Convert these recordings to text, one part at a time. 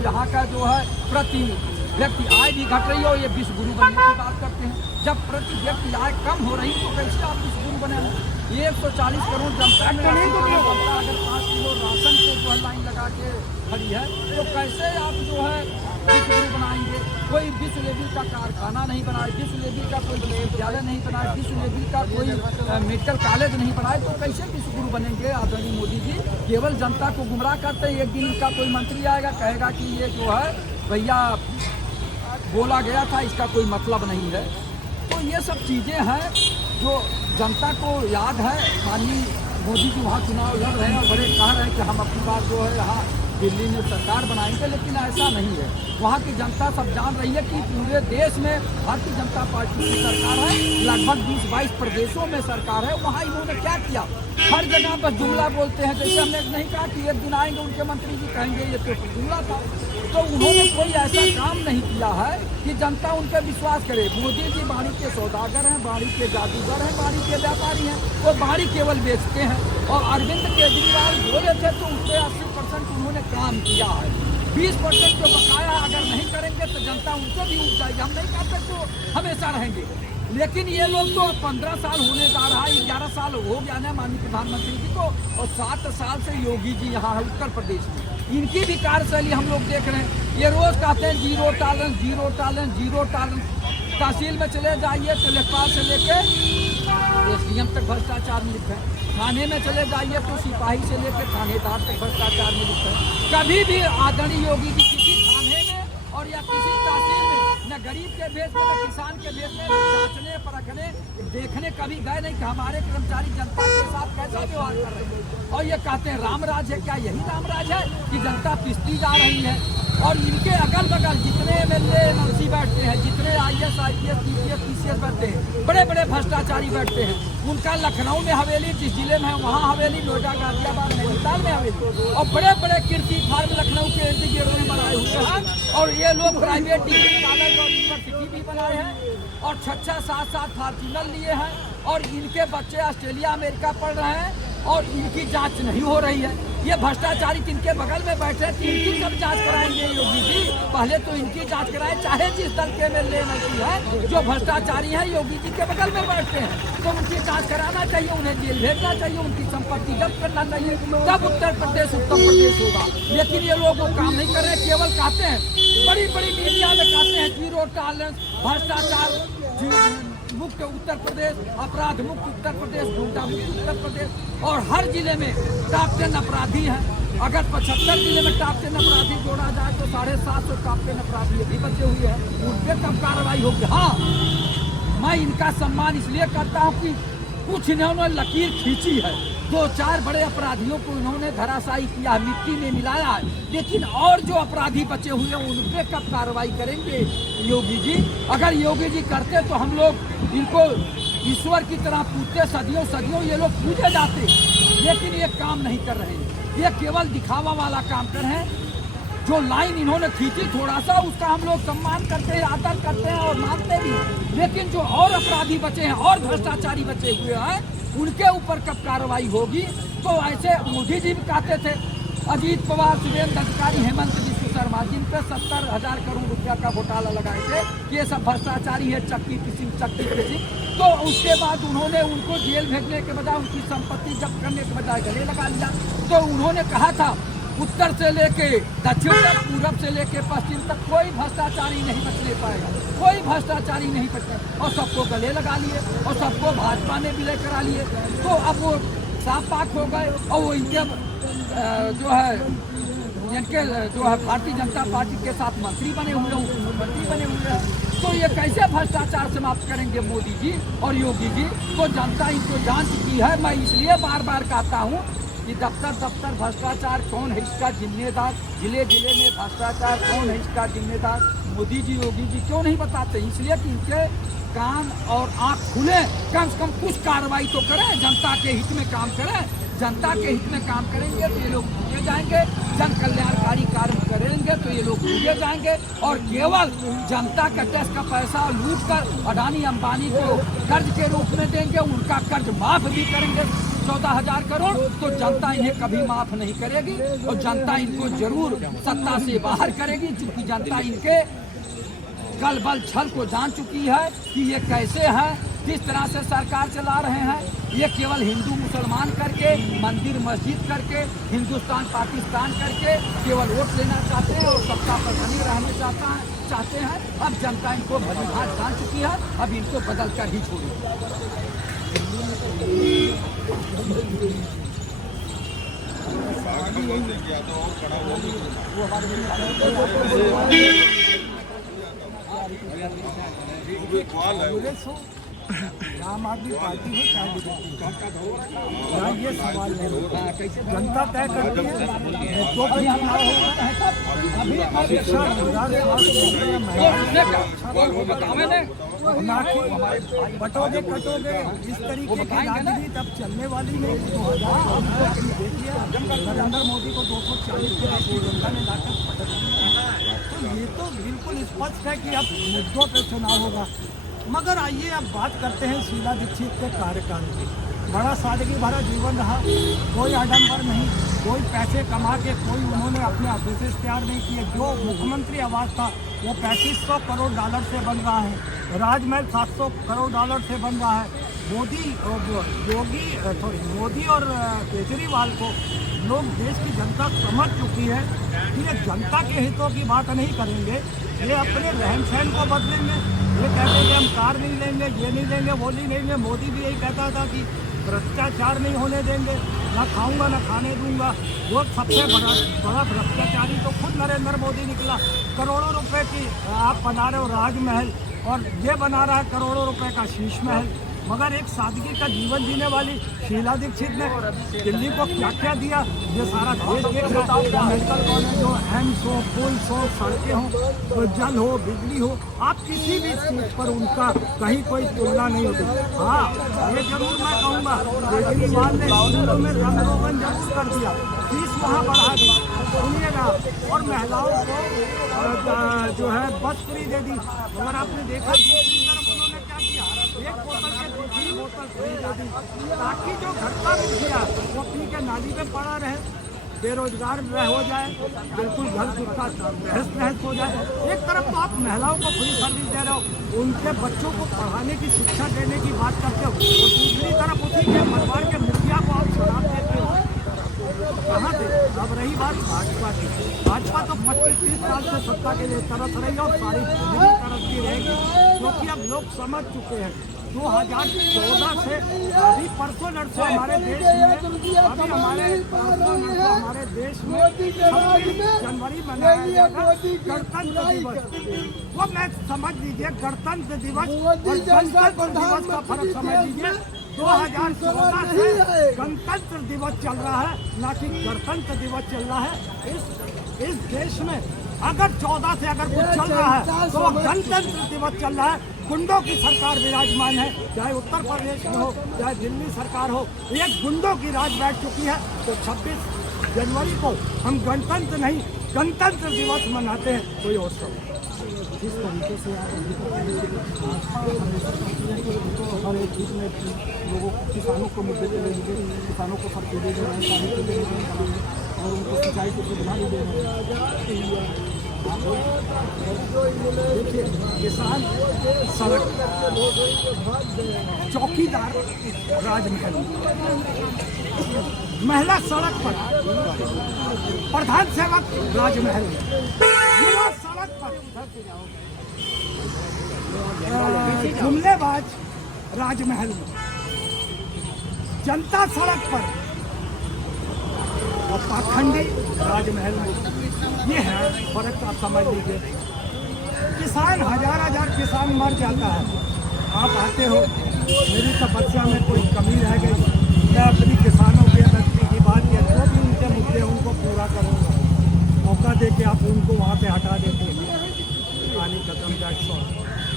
और यहाँ का जो है प्रति व्यक्ति आय भी घट रही है और ये विश्व गुरु बनने की बात करते हैं। जब प्रति व्यक्ति आय कम हो रही तो कैसे आप विश्व गुरु बने? 140 करोड़ जनता में 80 करोड़ जनता अगर 5 किलो राशन को जो है लाइन लगा के खड़ी है तो कैसे आप जो है विश्व गुरु बनाएंगे? कोई विश्व लेवल का कारखाना नहीं बनाए, विश्व लेवल का कोई विश्वविद्यालय नहीं बनाए, विश्व लेवल का कोई मेडिकल कॉलेज नहीं बनाए तो कैसे विश्व गुरु बनेंगे आदरणीय मोदी जी? केवल जनता को गुमराह करते हैं। एक दिन इनका कोई मंत्री आएगा कहेगा कि ये जो है भैया बोला गया था, इसका कोई मतलब नहीं है। तो ये सब चीज़ें हैं जो जनता को याद है। माननीय मोदी जी वहाँ चुनाव लड़ रहे हैं और बड़े कह रहे हैं कि हम अपनी बार जो है यहाँ दिल्ली में सरकार बनाएंगे, लेकिन ऐसा नहीं है। वहाँ की जनता सब जान रही है कि पूरे देश में भारतीय जनता पार्टी की सरकार है, लगभग 20-22 प्रदेशों में सरकार है। वहाँ इन्होंने क्या किया? हर जगह पर जुमला बोलते हैं। जैसे हमने नहीं कहा कि एक दिन आएंगे उनके मंत्री जी कहेंगे ये तो जुमला था। तो उन्होंने कोई ऐसा काम नहीं किया है कि जनता उन पर विश्वास करे। मोदी जी बाड़ी के सौदागर हैं, बाड़ी के जादूगर हैं, बाड़ी के व्यापारी हैं, वो बाड़ी केवल बेचते हैं। और अरविंद केजरीवाल बोले थे तो उस पर 80% उन्होंने काम किया है। 20% जो बकाया अगर नहीं करेंगे तो जनता उनको भी उठ जाएगी। हम नहीं कहते तो हमेशा रहेंगे, लेकिन ये लोग तो 15 साल होने जा रहा है, 11 साल हो गया ना माननीय प्रधानमंत्री जी को, और 7 साल से योगी जी यहाँ है उत्तर प्रदेश में। इनकी भी कार्यशैली हम लोग देख रहे हैं। ये रोज कहते हैं zero tolerance, zero tolerance, zero tolerance. तहसील में चले जाइए तो लेखपाल से लेके एसडीएम तक भ्रष्टाचार में लिखते हैं। थाने में चले जाइए तो सिपाही से लेकर थानेदार तक भ्रष्टाचार में लिखते हैं। कभी भी आदरणीय योगी जी किसी थाने में और या किसी तहसील में न गरीब के भेष में न किसान के भेष में जांचने परखने देखने कभी गए नहीं कि हमारे कर्मचारी जनता के साथ कैसा व्यवहार कर रहे हैं। और ये कहते हैं रामराज है। क्या यही रामराज है कि जनता पिसती जा रही है? और इनके अगल बगल जितने एमएलए एमएलसी बैठते हैं, जितने आईएएस आईपीएस पीपीएस पीसीएस बैठते हैं, बड़े बड़े भ्रष्टाचारी बैठते हैं। उनका लखनऊ में हवेली, जिस जिले में है वहाँ हवेली, नोएडा गाजियाबाद नैनीताल में हवेली, और बड़े बड़े कृषि फार्म लखनऊ के इर्द गिर्द में बनाए हुए हैं। और ये लोग प्राइवेट डिग्री कॉलेज और यूनिवर्सिटी भी बनाए हैं और 6-6, 7-7 फॉर्च्यूनर लिए हैं। और इनके बच्चे ऑस्ट्रेलिया अमेरिका पढ़ रहे हैं और इनकी जांच नहीं हो रही है। ये भ्रष्टाचारी इनके बगल में बैठे, इनकी कब जांच कराएंगे योगी जी? पहले तो इनकी जांच कराएं, चाहे जिस दल के एमएलए एमएलसी है जो भ्रष्टाचारी है योगी जी के बगल में बैठते हैं, तो उनकी जांच कराना चाहिए, उन्हें जेल भेजना चाहिए, उनकी संपत्ति जब्त करना चाहिए, तब उत्तर प्रदेश होगा। लेकिन ये लोग वो काम नहीं कर रहे, केवल कहते हैं, बड़ी बड़ी मीडिया में कहते हैं जीरो टॉलरेंस, भ्रष्टाचार मुक्त उत्तर प्रदेश, अपराध मुक्त उत्तर प्रदेश, गुंडा मुक्त उत्तर प्रदेश। और हर जिले में टॉप 10 अपराधी हैं। अगर 75 जिले में टॉप 10 अपराधी जोड़ा जाए तो 750 टॉप 10 अपराधी भी बचे हुए हैं। उन पर कब कार्रवाई होगी? हाँ, मैं इनका सम्मान इसलिए करता हूँ कि कुछ इन्होंने लकीर खींची है। 2-4 बड़े अपराधियों को इन्होंने धराशायी किया, मिट्टी में मिलाया है। लेकिन और जो अपराधी बचे हुए हैं उन पर कब कार्रवाई करेंगे योगी जी? अगर योगी जी करते तो हम लोग इनको ईश्वर की तरह पूजते, सदियों सदियों ये लोग पूजे जाते। लेकिन ये काम नहीं कर रहे हैं, ये केवल दिखावा वाला काम कर रहे हैं। जो लाइन इन्होंने खींची थोड़ा सा, उसका हम लोग सम्मान करते हैं, आदर करते हैं और मानते भी। लेकिन जो और अपराधी बचे हैं और भ्रष्टाचारी बचे हुए हैं उनके ऊपर कब कार्रवाई होगी? तो ऐसे मोदी जी भी कहते थे, अजीत पवार, सुरेंद्र अधिकारी, हेमंत बिश्व शर्मा, जिन पे 70,000 करोड़ रुपया का घोटाला लगाए थे कि ये सब भ्रष्टाचारी है, चक्की पिसिंग। तो उसके बाद उन्होंने उनको जेल भेजने के बजाय, उनकी संपत्ति जब्त करने के बजाय गले लगा लिया। तो उन्होंने कहा था उत्तर से लेके दक्षिण तक, पूरब से लेके पश्चिम तक कोई भ्रष्टाचारी नहीं बचने पाएगा, कोई भ्रष्टाचारी नहीं बचे। और सबको गले लगा लिए और सबको भाजपा ने विलय करा लिए। तो अब वो साफ पाक हो गए और वो इनके जो है भारतीय जनता पार्टी के साथ मंत्री बने हुए हैं, उपमुख्यमंत्री बने हुए हैं। तो ये कैसे भ्रष्टाचार समाप्त करेंगे मोदी जी और योगी जी? तो जनता इनको जांच की है। मैं इसलिए बार बार कहता हूँ कि दफ्तर भ्रष्टाचार कौन है इसका जिम्मेदार, जिले जिले में भ्रष्टाचार कौन है इसका जिम्मेदार, मोदी जी योगी जी क्यों नहीं बताते? इसलिए कि इनके काम और आँख खुले, कम से कम कुछ कार्रवाई तो करें, जनता के हित में काम करें। जनता के हित में काम करेंगे तो ये लोग पूजे जाएंगे, जन कल्याणकारी कार्य करेंगे तो ये लोग पूजे जाएंगे। और केवल जनता का टैक्स का पैसा लूट कर अडानी अंबानी को कर्ज के रूप में देंगे, उनका कर्ज माफ भी करेंगे। 14,000 करोड़, तो जनता इन्हें कभी माफ नहीं करेगी और जनता इनको जरूर सत्ता से बाहर करेगी, क्योंकि जनता इनके कल बल छल को जान चुकी है कि ये कैसे हैं, किस तरह से सरकार चला रहे हैं। ये केवल हिंदू मुसलमान करके, मंदिर मस्जिद करके, हिंदुस्तान पाकिस्तान करके केवल वोट लेना चाहते हैं और सत्ता पर बनी रहना चाहते हैं। अब जनता इनको भली भांति जान चुकी है, अब इनको बदल कर ही छोड़ेगी। आम आदमी पार्टी हो चाहे यहाँ ये सवाल नहीं, जनता तय करती है। तो बटोगे कटोगे इस तरीके की राजनीति अब चलने वाली नहीं। 2014 देखिए नरेंद्र मोदी को 240 के राष्ट्रीय जनता ने लाकर पटक दिया। तो ये तो बिल्कुल स्पष्ट है कि अब मुद्दों पे चुनाव होगा। मगर आइए अब बात करते हैं शीला दीक्षित के कार्यकाल की। बड़ा सादगी भरा जीवन रहा, कोई आडंबर नहीं, कोई पैसे कमा के कोई उन्होंने अपने ऑफिस तैयार नहीं किए। जो मुख्यमंत्री आवास था वो 3500 करोड़ डॉलर से बन रहा है, राजमहल 700 करोड़ डॉलर से बन रहा है। मोदी और केजरीवाल को लोग देश की जनता समझ चुकी है कि ये जनता के हितों की बात नहीं करेंगे, ये अपने रहन सहन को बदलेंगे। ये कहते हैं कि हम कार नहीं लेंगे, ये नहीं लेंगे, वो नहीं लेंगे। मोदी भी यही कहता था कि भ्रष्टाचार नहीं होने देंगे, ना खाऊंगा ना खाने दूंगा। वो सबसे बड़ा भ्रष्टाचारी तो खुद नरेंद्र मोदी निकला। करोड़ों रुपए की आप बना रहे हो राजमहल और ये बना रहा है करोड़ों रुपए का शीश महल। मगर एक सादगी का जीवन जीने वाली शीला दीक्षित ने दिल्ली को क्या क्या दिया, ये सारा देश देख रहा है। मेडिकल कॉलेज हो, एम्स हो, पुल्स हो, सड़कें हो, जल हो, बिजली हो, आप किसी भी चीज़ पर उनका कहीं कोई तुलना नहीं होती। हाँ, ये जरूर मैं कहूँगा केजरीवाल ने स्कूलों में रंग रोगन जरूर कर दिया, फीस वहाँ बढ़ा दी, सुनिएगा, और महिलाओं को जो है बस फ्री दे दी। मगर आपने देखा दूसरी तरफ उन्होंने क्या किया, एक बोतल के दूसरी बोतल फ्री दे दी, ताकि जो घर का मुखिया वो पी के नाली में पड़ा रहे, बेरोजगार हो जाए, बिल्कुल घर उसका तहस हो जाए। एक तरफ तो आप महिलाओं को फ्री सर्विस दे रहे हो, उनके बच्चों को पढ़ाने की शिक्षा देने की बात करते हो, और दूसरी तरफ उसी के परिवार के मुखिया को आप शराब देते हो। कहाँ थे? अब रही बात भाजपा की, भाजपा तो 25-30 साल से सत्ता के लिए तरस रही है और सारी जिंदगी तरसती रहेगी, क्योंकि अब लोग समझ चुके हैं 2014 से अभी परसों नरसों हमारे देश में, अभी हमारे देश में 26 जनवरी मनाया जाएगा गणतंत्र दिवस। वो मैं समझ लीजिए गणतंत्र दिवस और गणतंत्र दिवस का फर्क समझ लीजिए। 2014 से गणतंत्र दिवस चल रहा है, ना कि गणतंत्र दिवस चल रहा है। इस देश में अगर 14 से अगर कुछ चल रहा है तो गणतंत्र दिवस चल रहा है। गुंडों की सरकार विराजमान है, चाहे उत्तर प्रदेश में हो चाहे दिल्ली सरकार हो, एक गुंडों की राज बैठ चुकी है। तो 26 जनवरी को हम गणतंत्र नहीं गणतंत्र दिवस मनाते हैं, कोई और सब। जिस तरीके से हर एक चीज़ में लोगों किसानों को मुद्दे पे लेंगे, किसानों को सब दे रहे हैं, पानी के दे रहे हैं और उनको सिंचाई की सुविधा नहीं दे रहे हैं। देखिए किसान सड़क, चौकीदार राजमहल, महिला सड़क पर, प्रधान सेवक राजमहल, युवा सड़क पर, जुमलेबाज राजमहल में, जनता सड़क पर और पाखंडी राजमहल में। ये है फर्क, आप समझ लीजिए। किसान हजार किसान मर जाता है, आप आते हो मेरी तपस्या में कोई कमी रह गई, मैं अपनी किसानों के व्यक्ति की बात या जो भी उनके मुद्दे उनको पूरा करूँगा। मौका दे के आप उनको वहाँ से हटा देते हैं, कहानी खत्म।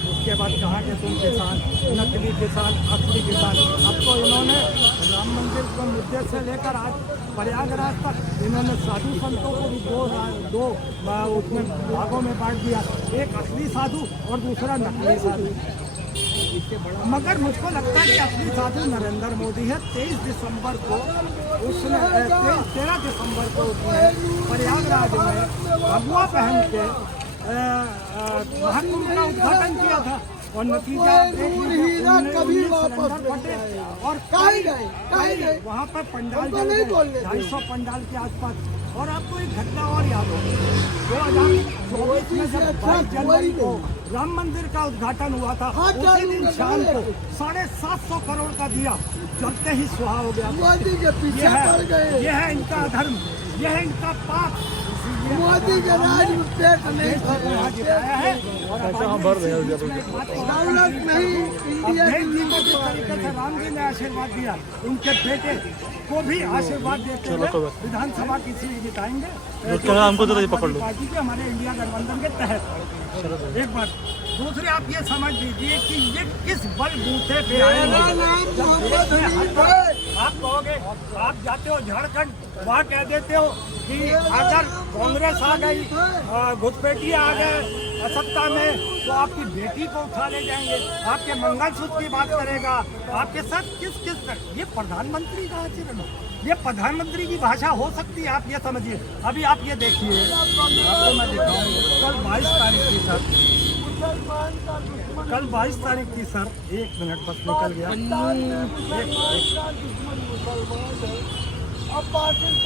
उसके बाद कहाँ के तुम किसान, नकली किसान, असली किसान। अब तो इन्होंने राम मंदिर के मुद्दे से लेकर आज प्रयागराज तक इन्होंने साधु संतों को भी दो उसमें भागों में बांट दिया, एक असली साधु और दूसरा नकली साधु। मगर मुझको लगता है कि असली साधु नरेंद्र मोदी है। 23 दिसंबर को उसने 13 दिसंबर को उसने प्रयागराज में भगवा पहन के महाकुंभ का उद्घाटन किया था और नतीजा कभी वापस फटे और कहीं वहाँ पर पंडाल 250 पंडाल के आसपास। और आपको एक घटना और याद हो, 2024 में जब 22 जनवरी को राम मंदिर का उद्घाटन हुआ था, उसी दिन शाम को 750 करोड़ का दिया जलते ही सुहा हो गया। मोदी के पीछे पड़ गए। यह है इनका अधर्म, यह है इनका पाप। मोदी के राज में पेट नहीं जिताया है और दौलत नहीं। इंडिया जिस तरीके से राम जी ने आशीर्वाद दिया, उनके बेटे को भी आशीर्वाद देते हुए विधानसभा की सीट जिताएंगे हमको तो पकड़ लो पार्टी के, हमारे इंडिया गठबंधन के तहत। एक बात दूसरी आप ये समझ लीजिए कि ये किस बलबूते पे आएंगे। आप कहोगे, आप जाते हो झारखंड, वहाँ कह देते हो कि अगर कांग्रेस आ गई, घुसपैठी आ गए सत्ता में, तो आपकी बेटी को उठा ले जाएंगे, आपके मंगलसूत्र की बात करेगा, आपके साथ किस ये प्रधानमंत्री का आचरण हो, ये प्रधानमंत्री की भाषा हो सकती है। आप ये समझिए। अभी आप ये देखिए, आपको मैं दिखाऊंगा, कल 22 तारीख थी सर, कल 22 तारीख थी सर। 1 मिनट बस निकल गया।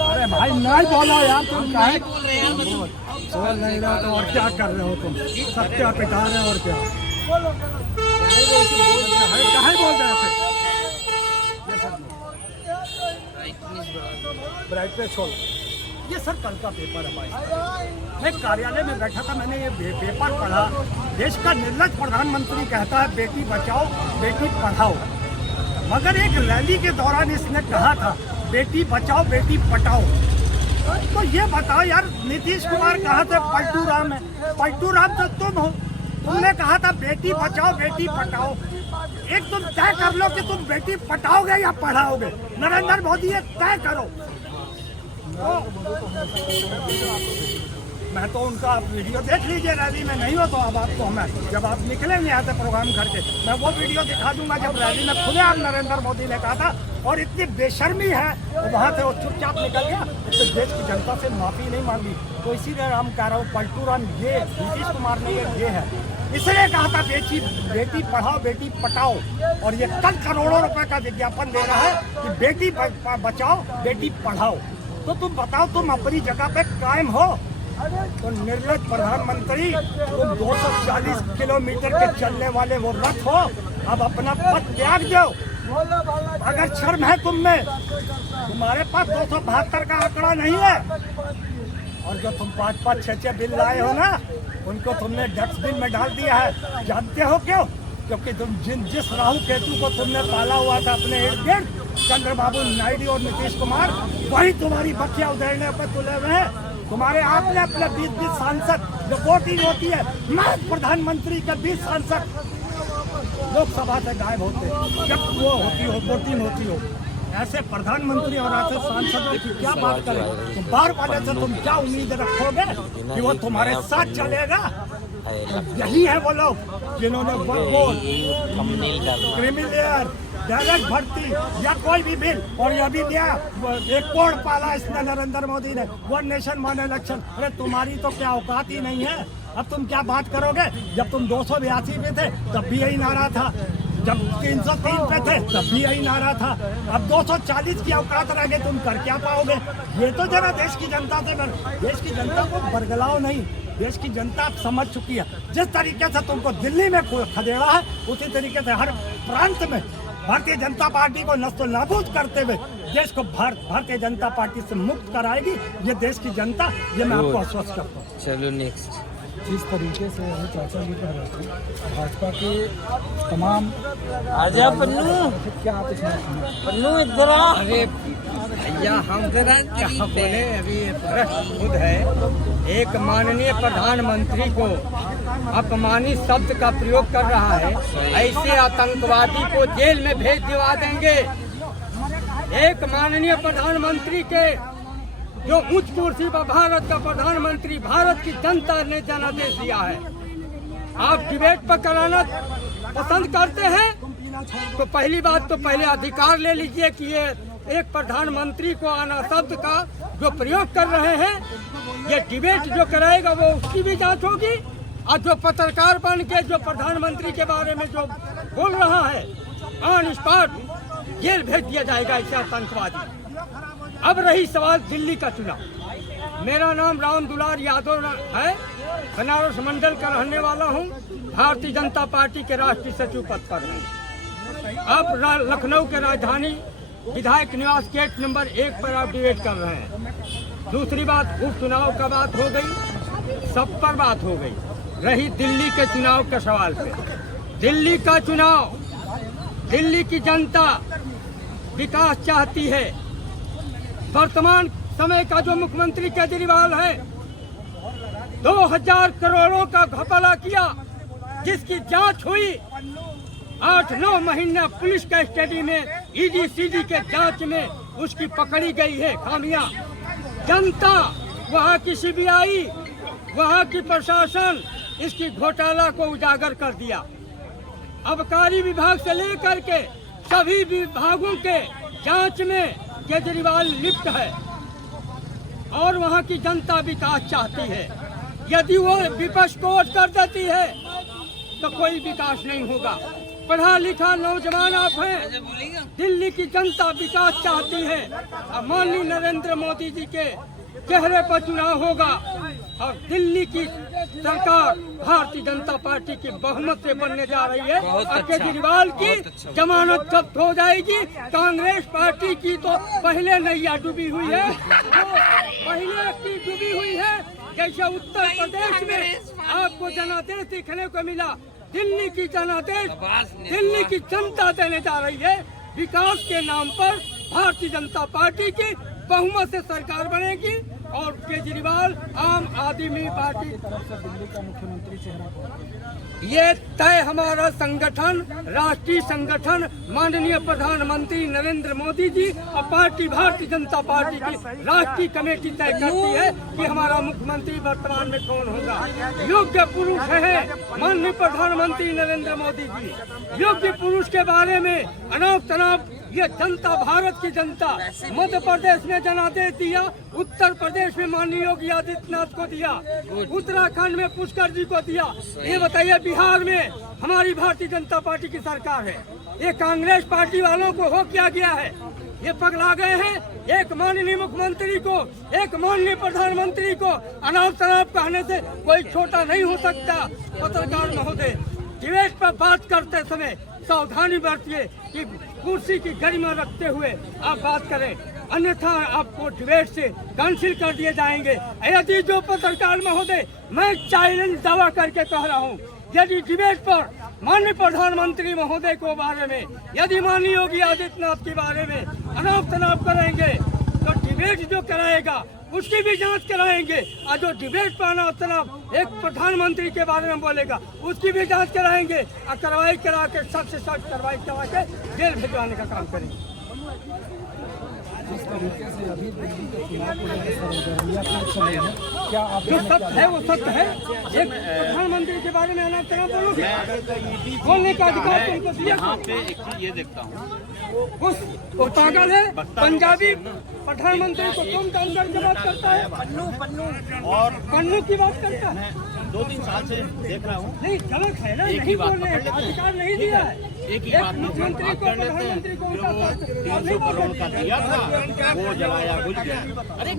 अरे भाई नहीं बोलो यार, तुम काहे बोल रहे हैं? बोल नहीं रहे तो और क्या कर रहे हो तुम? सत्या पिटा रहे हो और क्या? काहे बोल रहे थे? ब्राइटनेस छोड़। ये सर कल का पेपर है भाई। मैं कार्यालय में बैठा था, मैंने ये पेपर पढ़ा। देश का निर्लज प्रधानमंत्री कहता है बेटी बचाओ बेटी पढ़ाओ, मगर एक रैली के दौरान इसने कहा था बेटी बचाओ बेटी पटाओ। तो ये बताओ यार, नीतीश कुमार कहा था पलटू राम है, पलटू राम तो तुम हो। तुमने कहा था बेटी बचाओ बेटी पटाओ। एक तुम तय कर लो कि तुम बेटी पटाओगे या पढ़ाओगे। नरेंद्र मोदी ये तय करो। मैं तो उनका वीडियो देख लीजिए, रैली में नहीं हो तो अब आपको मैं जब आप निकलेंगे यहाँ से प्रोग्राम करके, मैं वो वीडियो दिखा दूंगा जब रैली में खुलेआम नरेंद्र मोदी ने कहा था। और इतनी बेशर्मी है वहाँ से वो चुपचाप निकल गया, तो देश की जनता से माफी नहीं मांगी। तो इसीलिए हम कह रहा हूँ पलटू राम ये नीतीश कुमार ने ये है, इसलिए कहा था बेटी पढ़ाओ बेटी पटाओ। और ये कल करोड़ों रुपए का विज्ञापन दे रहा है कि बेटी बचाओ बेटी पढ़ाओ। तो तुम बताओ, तुम अपनी जगह पे कायम हो? तो निर्लज प्रधानमंत्री, तुम 240 किलोमीटर के चलने वाले वो रथ हो, अब अपना पद त्याग दो। अगर शर्म है तुम में, तुम्हारे पास 272 का आंकड़ा नहीं है। और जो तुम 5-5, 6-6 बिल लाए हो ना, उनको तुमने डस्टबिन में डाल दिया है। जानते हो क्यों? क्योंकि तुम जिस राहु केतु को तुमने पाला हुआ था अपने इर्द गिर्द, चंद्रबाबू नायडू और नीतीश कुमार, वही तुम्हारी बखिया उधेड़ने पर तुले हुए हैं। तुम्हारे आपने अपने 20 सांसद जो वोटिंग होती है, मैं प्रधानमंत्री के 20 सांसद लोकसभा से गायब होते जब वो होती हो, वोटिंग होती हो। ऐसे प्रधानमंत्री और ऐसे सांसदों की क्या बात करें? तो बार वाले से तुम क्या उम्मीद रखोगे कि वो तुम्हारे साथ चलेगा? यही है वो लोग जिन्होंने क्रिमिनल डायरेक्ट भर्ती या कोई भी बिल, और यह भी दिया एक कोड पाला इसने नरेंद्र मोदी ने, 1 नेशन 1 इलेक्शन। अरे तुम्हारी तो क्या औकात ही नहीं है। अब तुम क्या बात करोगे? जब तुम 282 पे थे तब भी यही नारा था, जब 303 पे थे तब भी यही नारा था। अब 240 की औकात रह गई, तुम कर क्या पाओगे? ये तो जरा देश की जनता से देश की जनता को बरगलाओ नहीं। देश की जनता अब समझ चुकी है। जिस तरीके से तुमको दिल्ली में खदेड़ा है, उसी तरीके से हर प्रांत में भारतीय जनता पार्टी को नस्ल नाबूद करते हुए देश को भारतीय जनता पार्टी से मुक्त कराएगी ये देश की जनता। ये मैं आपको आश्वस्त करता हूँ। चलो नेक्स्ट। जिस तरीके से चाचा जी कह रहे थे भाजपा के तमाम आजा पन्नू, क्या आप इसमें पन्नू इधर आ। अरे भैया हम जरा क्या बोले, अभी प्रश्न खुद है। एक माननीय प्रधानमंत्री को अपमानित शब्द का प्रयोग कर रहा है, ऐसे आतंकवादी को जेल में भेज दिवा देंगे। एक माननीय प्रधानमंत्री के जो उच्च कुर्सी पर भारत का प्रधानमंत्री, भारत की जनता ने जनादेश दिया है। आप डिबेट पर कराना पसंद करते हैं तो पहली बात तो पहले अधिकार ले लीजिए कि ये एक प्रधानमंत्री को आना शब्द का जो प्रयोग कर रहे हैं, ये डिबेट जो कराएगा वो उसकी भी जांच होगी, और जो पत्रकार बन के जो प्रधानमंत्री के बारे में जो बोल रहा है ऑन स्पॉट जेल भेज दिया जाएगा ऐसे आतंकवादी। अब रही सवाल दिल्ली का चुनाव। मेरा नाम राम दुलार यादव है, बनारस मंडल का रहने वाला हूँ, भारतीय जनता पार्टी के राष्ट्रीय सचिव पद पर हैं। अब लखनऊ के राजधानी विधायक निवास गेट नंबर 1 पर आप डिबेट कर रहे हैं। दूसरी बात उपचुनाव का बात हो गई, सब पर बात हो गई। रही दिल्ली के चुनाव के सवाल पे, दिल्ली का चुनाव, दिल्ली की जनता विकास चाहती है। वर्तमान समय का जो मुख्यमंत्री केजरीवाल है 2000 करोड़ों का घपला किया, जिसकी जांच हुई 8-9 महीना पुलिस कस्टडी में, ईडी सीडी के जांच में उसकी पकड़ी गई है खामियां। जनता, वहां की सीबीआई, वहां की प्रशासन इसकी घोटाला को उजागर कर दिया। आबकारी विभाग से लेकर के सभी विभागों के जांच में केजरीवाल लिप्त है और वहां की जनता विकास चाहती है। यदि वो विपक्ष को वोट कर देती है तो कोई विकास नहीं होगा। पढ़ा लिखा नौजवान आप हैं, दिल्ली की जनता विकास चाहती है। अब माननीय नरेंद्र मोदी जी के चेहरे पर चुनाव होगा और दिल्ली की सरकार भारतीय जनता पार्टी की बहुमत से बनने जा रही है और केजरीवाल की जमानत जब्त हो जाएगी। कांग्रेस पार्टी की तो पहले नैया डूबी हुई है, पहले की डूबी हुई है। जैसे उत्तर प्रदेश में आपको जनादेश देखने को मिला, दिल्ली की जनादेश दिल्ली की जनता देने जा रही है। विकास के नाम पर भारतीय जनता पार्टी की बहुमत से सरकार बनेगी और केजरीवाल आम आदमी पार्टी की तरफ से दिल्ली का मुख्यमंत्री चेहरा। ये तय हमारा संगठन, राष्ट्रीय संगठन, माननीय प्रधानमंत्री नरेंद्र मोदी जी और पार्टी भारतीय जनता पार्टी की राष्ट्रीय कमेटी तय करती है कि हमारा मुख्यमंत्री वर्तमान में कौन होगा। योग्य पुरुष है माननीय प्रधानमंत्री नरेंद्र मोदी जी। योग्य पुरुष के बारे में अनाप तनाप ये जनता, भारत की जनता, मध्य प्रदेश में जनादेश दिया, उत्तर प्रदेश में माननीय योगी आदित्यनाथ को दिया, उत्तराखंड में पुष्कर जी को दिया। ये बताइए बिहार में हमारी भारतीय जनता पार्टी की सरकार है। ये कांग्रेस पार्टी वालों को हो क्या गया है? ये पगला गए हैं। एक माननीय मुख्यमंत्री को, एक माननीय प्रधानमंत्री को अनाप तनाप कहने से कोई छोटा नहीं हो सकता। पत्रकार महोदय, डिबेट पर बात करते समय सावधानी बरतिए कि कुर्सी की गरिमा रखते हुए आप बात करें, अन्यथा आपको डिबेट से कैंसिल कर दिए जाएंगे। यदि जो पत्रकार महोदय, मैं चैलेंज दावा करके कह रहा हूँ, यदि डिबेट पर माननीय प्रधानमंत्री महोदय को बारे में, यदि माननीय योगी आदित्यनाथ के बारे में अनाप तनाप करेंगे तो डिबेट जो कराएगा उसकी भी जांच कराएंगे। और जो डिबेट पर अनाप तनाप एक प्रधानमंत्री के बारे में बोलेगा उसकी भी जांच कराएंगे और कार्रवाई करा के सख्त से सख्त कार्रवाई करा के जेल भिजवाने का काम करेंगे। जिस तरीके से अभी दिल्ली के चुनाव को लेकर क्या आप जो सत्य है वो सत्य है। एक प्रधानमंत्री के बारे में अनाप तनाप बोलोगे, बोलने का अधिकार तुमको दिया। यहाँ पे एक चीज ये देखता हूँ, वो पागल है, पंजाबी प्रधानमंत्री को तुम जानकर की बात करता है, और पन्नू की बात करता है। 2-3 साल से देख रहा हूँ, नहीं गलत है ना, एक नहीं ही बात बोलने पकड़ का लेते अधिकार हैं। नहीं दिया है। एक ही बात मुख्यमंत्री को, कर लेते हैं। प्रधानमंत्री को जो वो 300 करोड़ का दिया था वो जलाया बुझ गया। अरे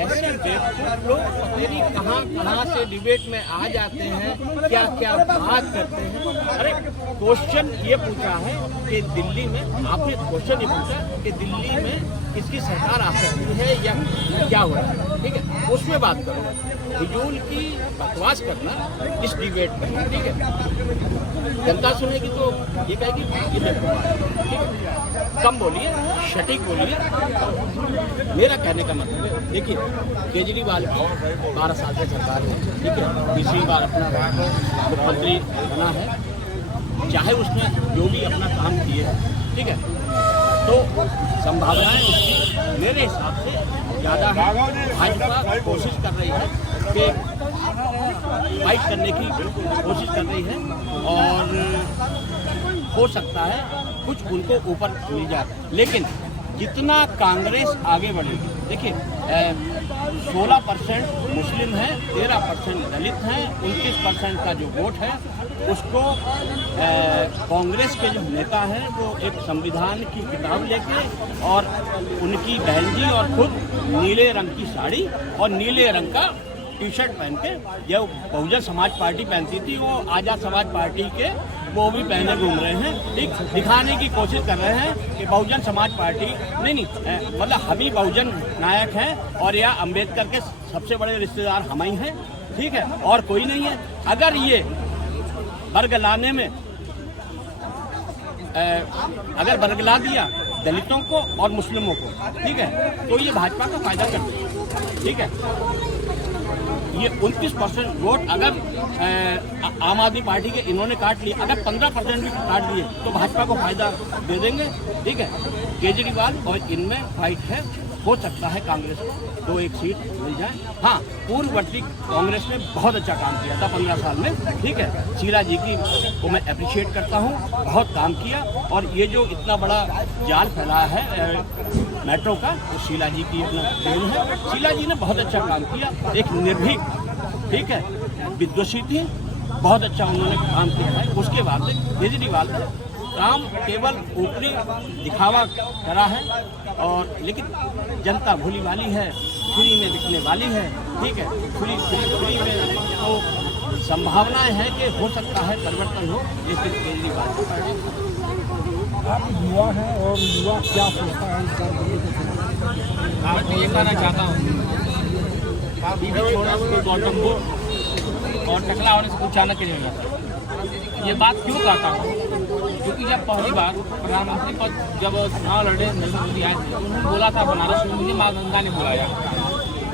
ऐसे बेवकूफ लोग तेरी कहाँ से डिबेट में आ जाते हैं, क्या क्या बात करते हैं। अरे क्वेश्चन ये पूछा है कि दिल्ली में, आपने क्वेश्चन ये पूछा कि दिल्ली में किसकी सरकार आ सकती है या क्या हो रहा है, ठीक है, उसमें बात करो। फिजूल की बकवास करना इस डिबेट में, ठीक है, जनता सुनेगी तो ये कहेगी ये देखो, ठीक है, कम बोलिए, सटीक बोलिए। मेरा कहने का मतलब है, देखिए केजरीवाल की 12 साल से सरकार है, ठीक है, तीसरी बार अपना मुख्यमंत्री बना है, चाहे उसने जो भी अपना काम किए हैं, ठीक है, तो संभावनाएं उसकी मेरे हिसाब से ज़्यादा है। भाजपा कोशिश कर रही है कि फाइट करने की कोशिश कर रही है और हो सकता है कुछ उनको ऊपर मिल जाए। लेकिन जितना कांग्रेस आगे बढ़ेगी, देखिए 16% मुस्लिम हैं, 13% दलित हैं, 29% का जो वोट है उसको कांग्रेस के जो नेता हैं वो एक संविधान की किताब लेके और उनकी बहन जी और खुद नीले रंग की साड़ी और नीले रंग का टी शर्ट पहन के, जो बहुजन समाज पार्टी पहनती थी वो आज़ाद समाज पार्टी के वो भी पहने घूम रहे हैं। एक दिखाने की कोशिश कर रहे हैं कि बहुजन समाज पार्टी नहीं मतलब हम ही बहुजन नायक हैं और यह अंबेडकर के सबसे बड़े रिश्तेदार हम ही हैं, ठीक है, और कोई नहीं है। अगर ये वर्ग लाने में अगर बरगला दिया दलितों को और मुस्लिमों को, ठीक है, तो ये भाजपा का फायदा कर देगा, ठीक है। ये 29% वोट अगर आम आदमी पार्टी के इन्होंने काट लिए, अगर 15% भी काट दिए तो भाजपा को फायदा दे देंगे, ठीक है। केजरीवाल और इनमें फाइट है, हो सकता है कांग्रेस को 2-1 सीट मिल जाए। हाँ, पूर्ववर्ती कांग्रेस ने बहुत अच्छा काम किया था 15 साल में, ठीक है। शीला जी की को मैं अप्रिशिएट करता हूँ, बहुत काम किया। और ये जो इतना बड़ा जाल फैलाया है मेट्रो का, वो शीला जी की अपना देन है। शीला जी ने बहुत अच्छा काम किया, एक निर्भीक, ठीक है, विद्वेषी थी, बहुत अच्छा उन्होंने काम किया है। उसके बाद केजरीवाल का काम केवल ऊपरी दिखावा करा है, और लेकिन जनता भोली वाली है, फ्री में दिखने वाली है, ठीक है। फ्री में तो संभावनाएं हैं कि हो सकता है परिवर्तन हो, लेकिन केजरीवाल आप युवा हैं और युवा क्या सोचता है इस बार? मैं ये कहना चाहता हूँ बीबी छोड़ा उसको गौतम बुद्ध और टकला होने से कुछ चाणक्य नहीं होता। ये बात क्यों कहता हूँ? क्योंकि जब पहली बार प्रधानमंत्री पद जब चुनाव लड़े नरेंद्र मोदी आए थे, उन्होंने बोला था बनारस में, मुझे माँ गंगा ने बुलाया,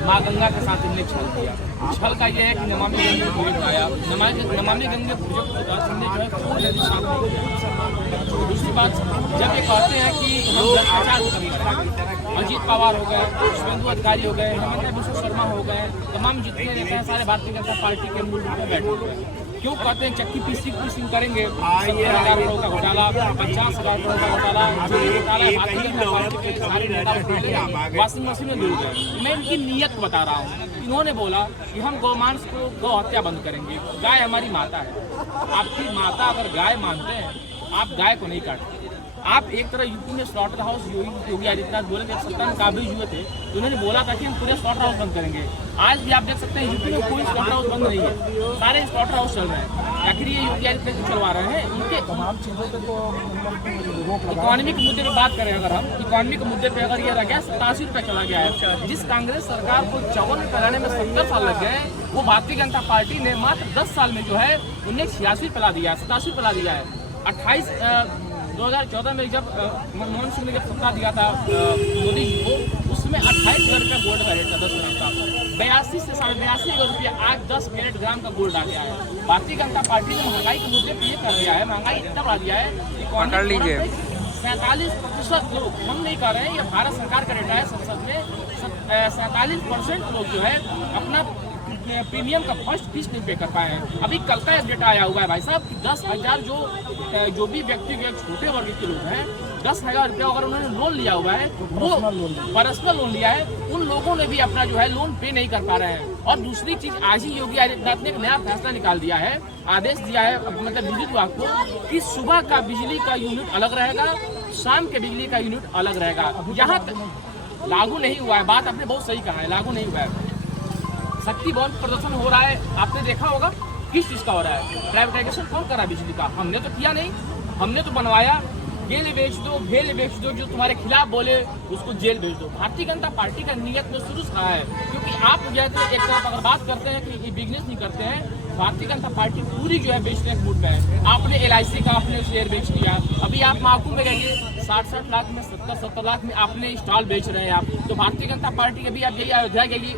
माँ गंगा के साथ इनने छल किया। छल का ये है कि नमामि गंगे प्रोजेक्ट आया, नमामि गंगे प्रोजेक्ट के बाद हमने जो है खूब नदी साफ नहीं किया। दूसरी बात, जब ये कहते हैं कि हम भ्रष्टाचार को कमी करें, अजीत पवार हो गए, शुभेंदु अधिकारी हो गए, हेमंत बिश्व शर्मा हो गए, तमाम जितने नेता हैं सारे भारतीय जनता पार्टी के मूल रूप में बैठे हुए हैं। क्यों कहते हैं चक्की पीसिंग करेंगे? 70,000 करोड़ का घोटाला, 50,000 करोड़ का घोटाला, जो भी घोटाला भारतीय जनता पार्टी के सारे नेता वॉशिंग मशीन में जुड़ गए। मैं इनकी नीयत बता रहा हूँ। इन्होंने बोला कि हम गौमांस को गौ हत्या बंद करेंगे, गाय हमारी माता है। आपकी माता अगर गाय मानते हैं, आप गाय को नहीं काटते। आप एक तरह यूपी में स्लॉटर हाउस योगी आदित्यनाथ बोले जब सत्ता में काबिज हुए थे तो उन्होंने बोला था कि हम पूरे स्लॉटर हाउस बंद करेंगे। आज भी आप देख सकते हैं यूपी में कोई स्लॉटर हाउस बंद नहीं है, सारे स्लॉटर हाउस चल रहे हैं। आखिर ये योगी आदित्यनाथ चलवा रहे हैं। उनके तमाम चीज़ों पे तो इकोनॉमी के मुद्दे पर बात करें, अगर हम इकोनॉमी के मुद्दे पर अगर ये रह गया 87 रुपये चला गया है, जिस कांग्रेस सरकार को 54 रुपये लाने में 70 साल लग गए, वो भारतीय जनता पार्टी ने मात्र 10 साल में जो है उन्हें 86 रुपये ला दिया है, 87 रुपये ला दिया है। 2014 में जब मनमोहन सिंह ने जब सत्ता दिया था मोदी जी को, उसमें 28,000 रुपया गोल्ड का रेट था 10 ग्राम का, 82 से 82,500 रुपया आज 10 कैरेट ग्राम का गोल्ड आ गया है। भारतीय जनता पार्टी ने महंगाई के मुद्दे पर ये कर दिया है, महंगाई इतना बढ़ा दिया है, 47% लोग, हम नहीं कर रहे हैं, ये भारत सरकार का डेटा है, संसद में 47% लोग जो है अपना प्रीमियम का फर्स्ट किस्त नहीं पे कर पाए हैं। अभी कल का एक डेटा आया हुआ है भाई साहब कि 10,000 जो भी व्यक्ति के छोटे वर्ग के लोग हैं, 10,000 रुपया अगर उन्होंने लोन लिया हुआ है, वो पर्सनल लोन लिया है, उन लोगों ने भी अपना जो है लोन पे नहीं कर पा रहे हैं। और दूसरी चीज, आज ही योगी आदित्यनाथ ने एक नया फैसला निकाल दिया है, आदेश दिया है मतलब बिजली विभाग को कि सुबह का बिजली का यूनिट अलग रहेगा, शाम के बिजली का यूनिट अलग रहेगा। यहाँ तक लागू नहीं हुआ है, बात आपने बहुत सही कहा है, लागू नहीं हुआ है। शक्ति बहुत प्रदर्शन हो रहा है, आपने देखा होगा, किस चीज़ का हो रहा है? प्राइवेटाइजेशन कौन करा बिजली का? हमने तो किया नहीं, हमने तो बनवाया। गेल बेच दो, भेल बेच दो, जो तुम्हारे खिलाफ बोले उसको जेल भेज दो। भारतीय जनता पार्टी का नियत में शुरू से रहा है, क्योंकि आप जो है तो एक तरफ अगर बात करते हैं कि बिजनेस नहीं करते हैं, भारतीय जनता पार्टी पूरी जो है बेचने के मूड में है। आपने LIC का आपने शेयर बेच दिया, अभी आप माकू में गए 60-60 लाख में, 70-70 लाख में आपने स्टॉल बेच रहे हैं आप। तो भारतीय जनता पार्टी के भी आप यही अयोध्या गई,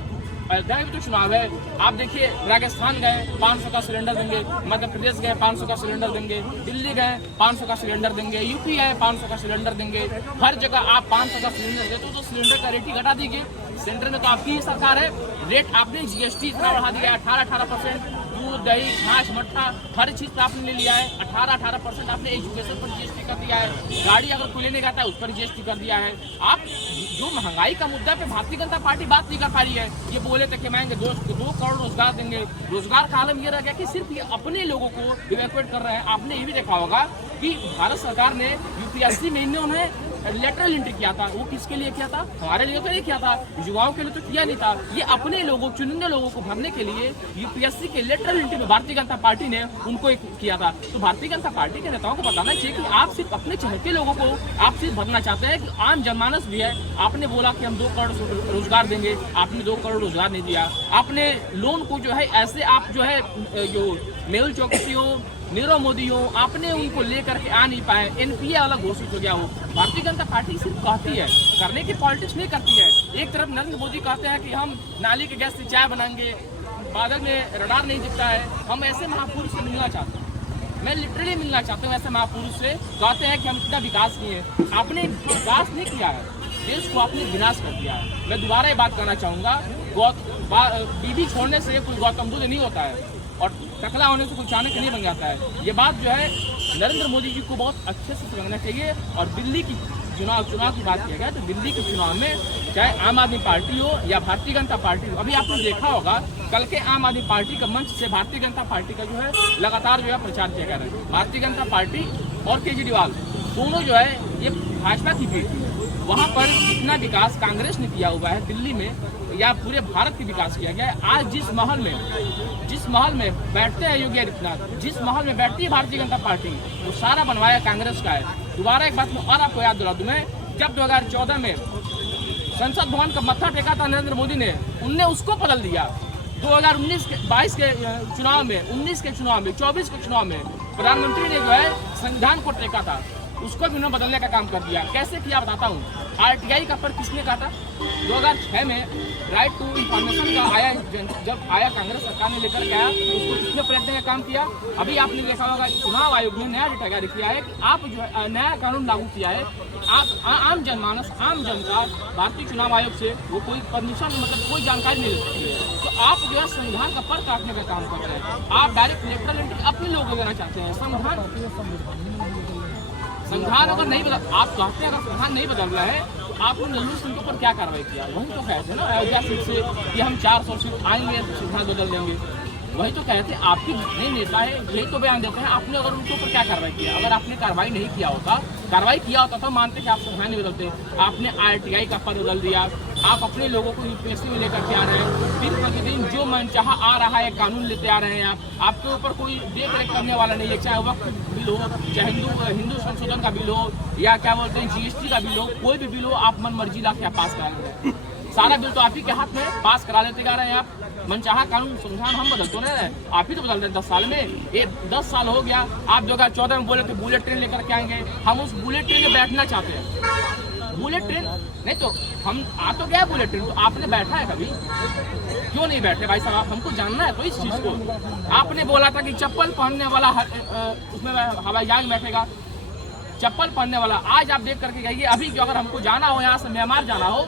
अयोध्या में भी तो चुनाव है। आप देखिए राजस्थान गए 500 का सिलेंडर देंगे, मध्य प्रदेश गए 500 का सिलेंडर देंगे, दिल्ली गए 500 का सिलेंडर देंगे, यूपी गए 500 का सिलेंडर देंगे। हर जगह आप 500 का सिलेंडर देते हो तो सिलेंडर का रेट ही घटा दीजिए, सेंटर में तो आपकी ही सरकार है। रेट आपने जीएसटी इतना बढ़ा दिया है 18% दूध दही छाछ मट्ठा हर चीज पे आपने ले लिया है। 18% आपने एजुकेशन पर जीएसटी कर दिया है। गाड़ी अगर कोई लेने जाता है उस पर जीएसटी कर दिया है। आप जो महंगाई का मुद्दा पे भारतीय जनता पार्टी बात नहीं कर पा रही है। ये बोले थे कि मांगे 2 करोड़ रोजगार देंगे। रोजगार का आलम ये रह गया कि सिर्फ ये अपने लोगों को इवैक्यूएट कर रहे हैं। आपने ये भी देखा होगा कि भारत सरकार ने यूपीएससी में इन्होंने लेटरल एंट्री किया था। वो किसके लिए किया था? हमारे लिए तो नहीं किया था, युवाओं के लिए तो किया नहीं था। ये अपने लोगों चुनिंदे लोगों को भरने के लिए यूपीएससी के लेटरल एंट्री में भारतीय जनता पार्टी ने उनको एक किया था। तो भारतीय जनता पार्टी के नेताओं को बताना चाहिए कि आप सिर्फ अपने चहेते लोगों को आप सिर्फ भरना चाहते हैं कि आम जनमानस भी है। आपने बोला कि हम 2 करोड़ रोजगार देंगे, आपने 2 करोड़ रोजगार नहीं दिया। आपने लोन को जो है ऐसे आप जो है जो मेहुल चौकसी हो नीरव मोदी हो आपने उनको लेकर के आ नहीं पाए। एनपीए अलग घोषित हो गया हो। भारतीय जनता पार्टी सिर्फ कहती है, करने की पॉलिटिक्स नहीं करती है। एक तरफ नरेंद्र मोदी कहते हैं कि हम नाली के गैस से चाय बनाएंगे, बादल में रडार नहीं दिखता है। हम ऐसे महापुरुष से मिलना चाहते हैं। मैं लिटरली मिलना चाहता हूँ ऐसे महापुरुष से। कहते हैं कि हम इतना विकास किए, आपने विकास नहीं किया है, देश को आपने विनाश कर दिया है। मैं दोबारा ये बात करना चाहूँगा, बीबी छोड़ने से कोई गौतम बुद्ध नहीं होता है और टकला होने से कोई चाणक्य नहीं बन जाता है। ये बात जो है नरेंद्र मोदी जी को बहुत अच्छे से समझना चाहिए। और दिल्ली की चुनाव की बात किया गया तो दिल्ली के चुनाव में चाहे आम आदमी पार्टी हो या भारतीय जनता पार्टी हो, अभी आपने देखा होगा कल के आम आदमी पार्टी का मंच से भारतीय जनता पार्टी का जो है लगातार जो है प्रचार किया जा रहा है। भारतीय जनता पार्टी और केजरीवाल दोनों जो है ये भाजपा की पीठ है। वहाँ पर जितना विकास कांग्रेस ने किया हुआ है दिल्ली में या पूरे भारत की विकास किया गया है। आज जिस महल में बैठते हैं योगी आदित्यनाथ, जिस महल में बैठती है भारतीय जनता पार्टी, वो सारा बनवाया कांग्रेस का है। दोबारा एक बात मैं और आपको याद दिला दूं, मैं जब 2014 में संसद भवन का मत्था टेका था नरेंद्र मोदी ने, उनने उसको बदल दिया। 2019-22 के चुनाव में, 19 के चुनाव में, 24 के चुनाव में प्रधानमंत्री ने जो है संविधान को टेका था, उसको भी उन्होंने बदलने का काम कर दिया। कैसे किया बताता हूँ। आरटीआई का पर किसने काटा? 2006 में राइट टू इंफॉर्मेशन का आया, जब आया कांग्रेस सरकार ने लेकर के आया तो उसको किसने पलटने का काम किया? अभी आपने देखा होगा चुनाव आयोग ने नया डेटा जारी किया है कि आप जो है नया कानून लागू किया है। आप आम जनमानस, आम जनता भारतीय चुनाव आयोग से वो कोई परमिशन मतलब कोई जानकारी नहीं ले सकती है। तो आप जो है संविधान का पर काटने का काम कर रहे हैं। आप डायरेक्ट इलेक्ट्रल एंट्री अपने लोगों को देना चाहते हैं। संविधान अगर नहीं बदल, आप कहते हैं अगर संविधान नहीं बदल रहा है तो आपने लल्लू सिंह के ऊपर क्या कार्रवाई किया? वही तो कहते हैं ना अयोध्या सीट से कि हम 400 सीट आएंगे तो संविधान बदल देंगे। वही तो कहते हैं, आपकी जितने नेता है यही तो बयान देते हैं। आपने अगर उनके ऊपर क्या कार्रवाई किया? अगर आपने कार्रवाई नहीं किया होता, कार्रवाई किया होता तो मानते कि आप संविधान नहीं बदलते। आपने आरटीआई का पद बदल दिया। आप अपने लोगों को यूपीएससी में लेकर के आ रहे हैं। दिन प्रतिदिन जो मनचाहा आ रहा है कानून लेते आ रहे हैं। आपके ऊपर कोई देख रेख करने वाला नहीं है। चाहे वक्त बिल हो, चाहे हिंदू संशोधन का बिल हो या क्या बोलते हैं जीएसटी का बिल हो, कोई भी बिल हो आप मन मर्जी ला के पास करा लेते हैं। सारा बिल तो आप ही के हाथ में पास करा लेते जा रहे हैं। आप मनचाहा कानून संविधान हम बदल तो नहीं रहे, आप ही तो बदल रहे हैं 10 साल में। ये 10 साल हो गया। आप 2014 में बोले थे बुलेट ट्रेन लेकर के आएंगे। हम उस बुलेट ट्रेन में बैठना चाहते हैं। बुलेट ट्रेन नहीं तो हम आ तो गया बुलेट ट्रेन, तो आपने बैठा है कभी? क्यों नहीं बैठे भाई साहब? हमको जानना है तो इस चीज़ को। आपने बोला था कि चप्पल पहनने वाला उसमें हवाई जहाज बैठेगा, चप्पल पहनने वाला। आज आप देख करके जाइए, अभी अगर हमको जाना हो यहाँ से म्यांमार जाना हो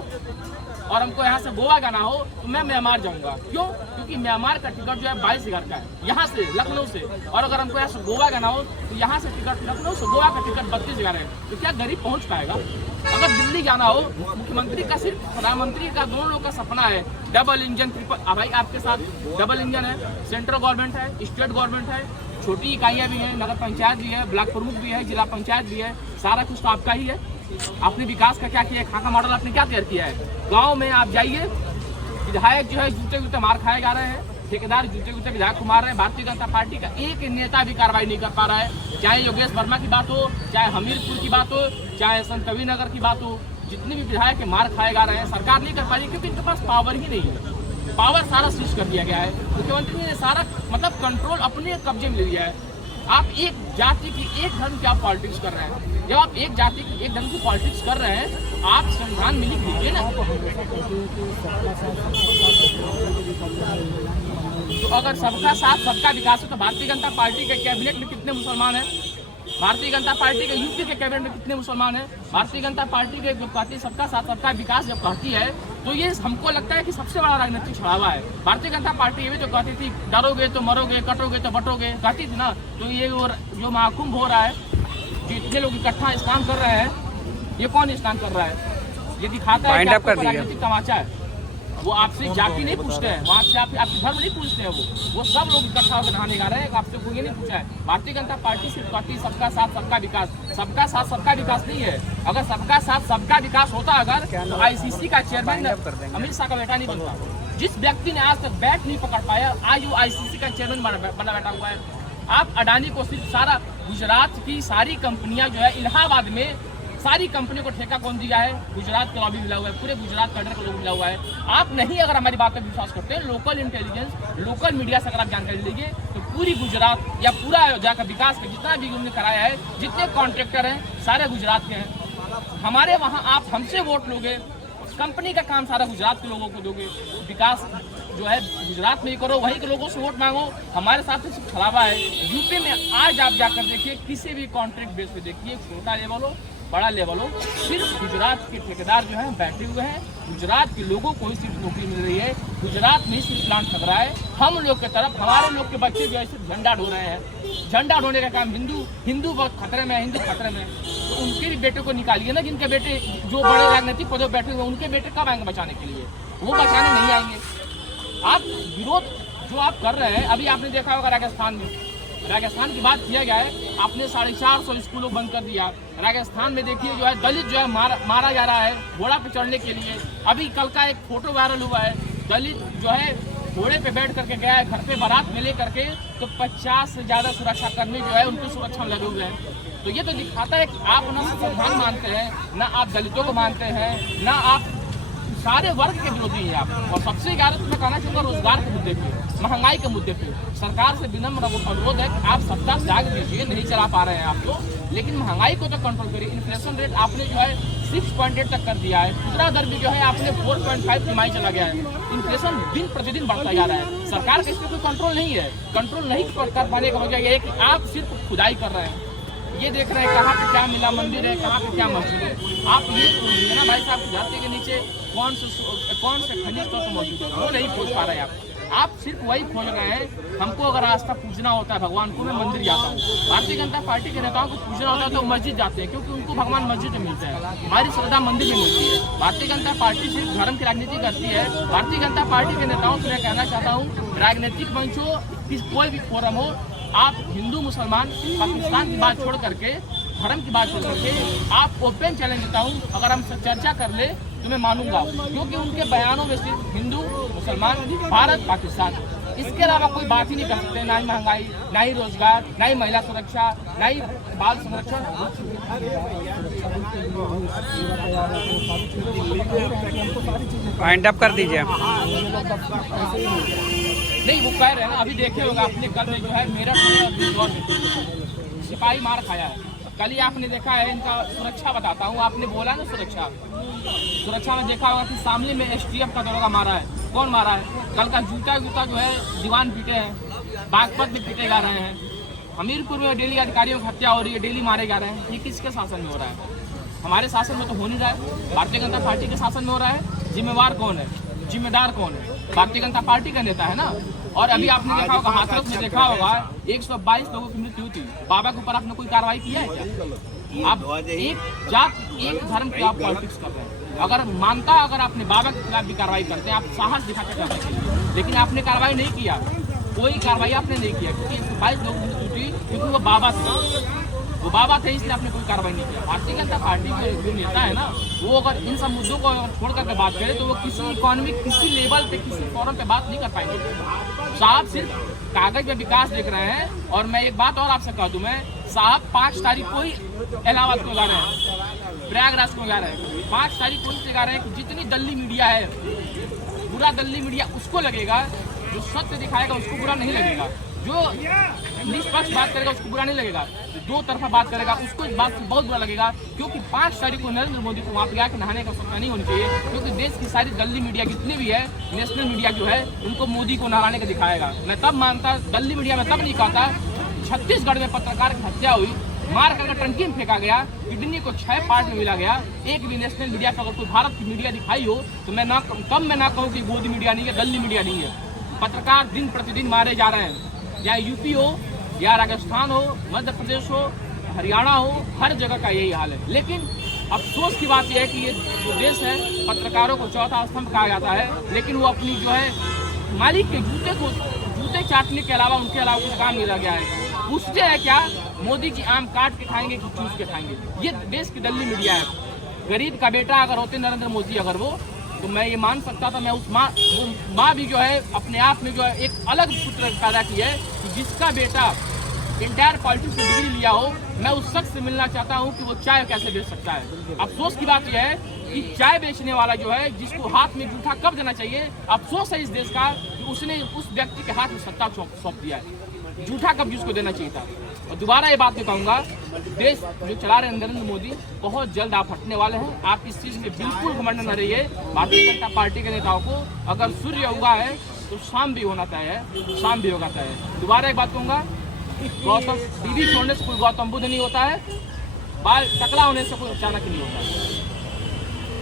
और हमको यहाँ से गोवा जाना हो तो मैं म्यांमार जाऊँगा। क्यों? क्योंकि म्यांमार का टिकट जो है 22,000 का है यहाँ से लखनऊ से। और अगर हमको यहाँ से गोवा जाना हो तो यहाँ से टिकट लखनऊ से गोवा का टिकट 32,000 है। तो क्या गरीब पहुँच पाएगा? अगर दिल्ली जाना हो, मुख्यमंत्री का सिर्फ प्रधानमंत्री का दोनों लोगों का सपना है डबल इंजन ट्रिपल। भाई आपके साथ डबल इंजन है, सेंट्रल गवर्नमेंट है, स्टेट गवर्नमेंट है, छोटी इकाइयाँ भी हैं, नगर पंचायत भी है, ब्लॉक प्रमुख भी है, जिला पंचायत भी है। सारा कुछ तो आपका ही है। आपने विकास का क्या किया है? खाका मॉडल आपने क्या तैयार किया है? गांव में आप जाइए, विधायक जो है जूते मार खाए जा रहे हैं, ठेकेदार जूते विधायक को मार रहे हैं। भारतीय जनता पार्टी का एक नेता भी कार्रवाई नहीं कर पा रहा है। चाहे योगेश वर्मा की बात हो, चाहे हमीरपुर की बात हो, चाहे संत कबीरनगर की बात हो, जितने भी विधायक के मार खाए जा रहे हैं सरकार नहीं कर पा रही क्योंकि इनके पास पावर ही नहीं है। पावर सारा स्विच कर दिया गया है। मुख्यमंत्री ने सारा मतलब कंट्रोल अपने कब्जे में ले लिया है। आप एक जाति की, एक धर्म की आप पॉलिटिक्स कर रहे हैं। जब आप एक जाति की, एक धर्म की पॉलिटिक्स कर रहे हैं, आप संविधान में लिख दीजिए ना। तो अगर सबका साथ सबका विकास है तो भारतीय जनता पार्टी के कैबिनेट में कितने मुसलमान हैं? भारतीय जनता पार्टी के यूपी के कैबिनेट में कितने मुसलमान हैं? भारतीय जनता पार्टी के जो कहती सबका साथ सबका विकास जब कहती है तो ये हमको लगता है कि सबसे बड़ा राजनीतिक छुड़ावा है। भारतीय जनता पार्टी ये भी जो कहती थी डरोगे तो मरोगे, कटोगे तो बटोगे, कहती थी ना, तो ये जो महाकुंभ हो रहा है, जो इतने लोग इकट्ठा स्नान कर रहे हैं, ये कौन स्नान कर रहा है? ये दिखाता है कि आपको राजनीतिक तमाचा है। वो आपसे जाति नहीं पूछते हैं, वहाँ से आपके धर्म नहीं पूछते हैं, वो सब लोग इकट्ठा होकर नहाने जा रहे हैं। आपसे कोई ये नहीं पूछा है। भारतीय जनता पार्टी सिर्फ कहती सबका साथ सबका विकास, सबका साथ सबका विकास नहीं है। अगर सबका साथ सबका विकास होता अगर तो आईसीसी का चेयरमैन अमित शाह का बेटा नहीं बनता। जिस व्यक्ति ने आज तक बैट नहीं पकड़ पाया, आज वो आईसीसी का चेयरमैन बना बैठा हुआ है। आप अडानी को सिर्फ सारा गुजरात की सारी कंपनियां जो है इलाहाबाद में सारी कंपनियों को ठेका कौन दिया है? गुजरात का लॉबी मिला हुआ है, पूरे गुजरात कैडर का लोग मिला हुआ है। आप नहीं अगर हमारी बात पर विश्वास करते हैं, लोकल इंटेलिजेंस, लोकल मीडिया से अगर आप जानकारी लीजिए तो पूरी गुजरात या पूरा अयोध्या का विकास का जितना भी उन्होंने कराया है, जितने कॉन्ट्रैक्टर हैं सारे गुजरात के हैं। हमारे वहाँ आप हमसे वोट लोगे, कंपनी का काम सारा गुजरात के लोगों को दोगे, विकास जो है गुजरात में ही करो, वहीं के लोगों से वोट मांगो। हमारे साथ सिर्फ छलावा है। यूपी में आज आप जाकर देखिए, किसी भी कॉन्ट्रैक्ट बेस पे देखिए, छोटा लेवल हो बड़ा लेवल हो, सिर्फ गुजरात के ठेकेदार जो हैं बैठे हुए हैं। गुजरात के लोगों को ही सिर्फ नौकरी मिल रही है, गुजरात में ही सिर्फ प्लांट लग रहा है। हम लोग की तरफ हमारे लोग के बच्चे जो है सिर्फ झंडा ढो रहे हैं। झंडा ढोने का काम हिंदू बहुत खतरे में है, हिंदू खतरे में, तो उनके भी बेटे को निकालिए ना, जिनके बेटे जो बड़े राजनीतिक पदों पर बैठे हुए, उनके बेटे कब आएंगे बचाने के लिए? वो बचाने नहीं आएंगे। आप विरोध जो आप कर रहे हैं, अभी आपने देखा होगा राजस्थान की बात किया गया है, आपने 450 स्कूलों बंद कर दिया। राजस्थान में देखिए जो है दलित जो है मारा जा रहा है घोड़ा पे चढ़ने के लिए। अभी कल का एक फोटो वायरल हुआ है, दलित जो है घोड़े पे बैठ करके गया है घर पे बारात में ले करके, तो 50 से ज़्यादा सुरक्षा कर्मी जो है उनकी सुरक्षा में लगे हुए हैं। तो ये तो दिखाता है कि आप ना संविधान मानते हैं, ना आप दलितों को मानते हैं, ना आप सारे वर्ग के विरोधी हैं आप। और सबसे ज़्यादा तो मैं कहना चाहूँगा रोजगार के मुद्दे पे, महंगाई के मुद्दे पे सरकार से विनम्र अनुरोध है कि आप सत्ता त्याग दीजिए, नहीं चला पा रहे हैं आप तो, लेकिन महंगाई को तो कंट्रोल करिए। इन्फ्लेशन रेट आपने जो है 6.8 तक कर दिया है, खुदरा दर भी जो है आपने 4.5 तिमाही चला गया है। इन्फ्लेशन दिन प्रतिदिन बढ़ता जा रहा है, सरकार का इस पर कोई कंट्रोल नहीं है। कंट्रोल नहीं कर पाने का वजह यह है कि आप सिर्फ खुदाई कर रहे हैं। ये देख रहे हैं कहाँ पे क्या मिला मंदिर है, कहाँ पे क्या मस्जिद है। आप ये खोजिए ना भाई साहब, धरती के नीचे कौन से खनिज तत्व मौजूद है, वो नहीं खोज पा रहे हैं आप सिर्फ वही खोज रहे हैं। हमको अगर आस्था पूजना होता है भगवान को, मैं मंदिर जाता हूँ। भारतीय जनता पार्टी के नेताओं को पूजना होता है तो मस्जिद जाते हैं, क्योंकि उनको भगवान मस्जिद में मिलता है, हमारी श्रद्धा मंदिर में मिलती है। भारतीय जनता पार्टी सिर्फ धर्म की राजनीति करती है। भारतीय जनता पार्टी के नेताओं से मैं कहना चाहता हूँ, राजनीतिक मंच हो, कोई भी फोरम हो, आप हिंदू मुसलमान पाकिस्तान की बात छोड़ करके, धर्म की बात छोड़ करके, आप ओपन चैलेंज देता हूँ, अगर हम चर्चा कर ले तो मैं मानूंगा, क्योंकि उनके बयानों में सिर्फ हिंदू मुसलमान, भारत पाकिस्तान, इसके अलावा कोई बात ही नहीं कर सकते। ना ही महंगाई, ना ही रोजगार, ना ही महिला सुरक्षा, ना ही बाल संरक्षण। वाइंड अप कर दीजिए। नहीं, वो कह रहे हैं ना, अभी देखे होगा आपने कल में जो है मेरठ में सिपाही मार खाया है। कल ही आपने देखा है, इनका सुरक्षा बताता हूँ, आपने बोला ना सुरक्षा में देखा होगा कि सामने में STF का दरोगा मारा है। कौन मारा है? कल का जूता जो है दीवान पीटे हैं, बागपत में पीटे जा रहे हैं, हमीरपुर में डेली अधिकारियों की हत्या हो रही है, डेली मारे जा रहे हैं। ये किसके शासन में हो रहा है? हमारे शासन में तो हो नहीं रहा है, भारतीय जनता पार्टी के शासन में हो रहा है। जिम्मेवार कौन है? जिम्मेदार कौन है? भारतीय जनता पार्टी का नेता है ना। और अभी आपने देखा होगा, हाथरस में देखा होगा 122 लोगों की मृत्यु हुई थी। बाबा के ऊपर आपने कोई कार्रवाई किया है क्या? आप एक जात एक धर्म की आप पॉलिटिक्स कर रहे हैं। अगर मानता, अगर आपने बाबा के खिलाफ भी कार्रवाई करते हैं, आप साहस दिखाते कर रहे हैं, लेकिन आपने कार्रवाई नहीं किया, कोई कार्रवाई आपने नहीं किया, क्योंकि 122 लोगों की मृत्यु हुई, क्योंकि वो बाबा थे, इसलिए आपने कोई कार्रवाई नहीं किया। भारतीय जनता पार्टी के जो नेता है ना, वो अगर इन सब मुद्दों को छोड़ करके बात करें तो वो किसी इकोनॉमिक, किसी लेवल पे, किसी फोरम पे बात नहीं कर पाएंगे। साहब सिर्फ कागज पे विकास देख रहे हैं। और मैं एक बात और आपसे कह दूं, मैं साहब 5 तारीख को ही इलाहाबाद को जा रहे हैं, प्रयागराज को जा रहे हैं। 5 तारीख को इसलिए जा रहे हैं कि जितनी दिल्ली मीडिया है, पूरा दिल्ली मीडिया उसको लगेगा, जो सत्य दिखाएगा उसको बुरा नहीं लगेगा, जो निष्पक्ष बात करेगा उसको बुरा नहीं लगेगा, दो तरफा बात करेगा उसको इस बात से बहुत बुरा लगेगा। क्योंकि 5 तारीख को नरेंद्र मोदी को वहाँ पे आके नहाने का आवश्यकता नहीं होनी चाहिए, क्योंकि देश की सारी दिल्ली मीडिया जितनी भी है, नेशनल मीडिया जो है, उनको मोदी को नहलाने का दिखाएगा। मैं तब मानता, दिल्ली मीडिया में तब नहीं कहता, छत्तीसगढ़ में पत्रकार की हत्या हुई, मार कर टंकी में फेंका गया, किडनी को 6 पार्ट में मिला गया। एक भी नेशनल मीडिया पर अगर कोई भारत की मीडिया दिखाई हो तो मैं ना कहूँ कि गोदी मीडिया नहीं है, गली मीडिया नहीं है। पत्रकार दिन प्रतिदिन मारे जा रहे हैं, या यूपी हो या राजस्थान हो, मध्य प्रदेश हो, हरियाणा हो, हर जगह का यही हाल है। लेकिन अफसोस की बात यह है कि ये जो देश है, पत्रकारों को चौथा स्तंभ कहा जाता है, लेकिन वो अपनी जो है मालिक के जूते चाटने के अलावा उनके अलावा कुछ काम नहीं रह गया है। पूछते हैं क्या, मोदी की आम काट के खाएंगे कि चूस के खाएंगे? ये देश की दल्ली मीडिया है। गरीब का बेटा अगर होते नरेंद्र मोदी, अगर वो, तो मैं ये मान सकता था, मैं उस माँ भी जो है अपने आप में जो है एक अलग पुत्र पैदा की है कि जिसका बेटा इंटायर पॉलिटिक्स में डिग्री लिया हो। मैं उस शख्स से मिलना चाहता हूं कि वो चाय कैसे बेच सकता है। अफसोस की बात यह है कि चाय बेचने वाला जो है, जिसको हाथ में जूठा कब देना चाहिए, अफसोस है इस देश का कि उसने उस व्यक्ति के हाथ में सत्ता सौंप दिया है। जूठा कब जिसको देना चाहिए था। और दोबारा ये बात मैं कहूँगा, देश जो चला रहे हैं नरेंद्र मोदी, बहुत जल्द आप हटने वाले हैं। आप इस चीज़ से बिल्कुल घमंड न रहिए। भारतीय जनता पार्टी के नेताओं को अगर सूर्य उगा है तो शाम भी होना तय है, शाम भी होगा तय है। दोबारा एक बात कहूँगा, गौतम सीधी छोड़ने से कोई गौतम बुद्ध नहीं होता है, बाल टकला होने से कोई अचानक नहीं होता है।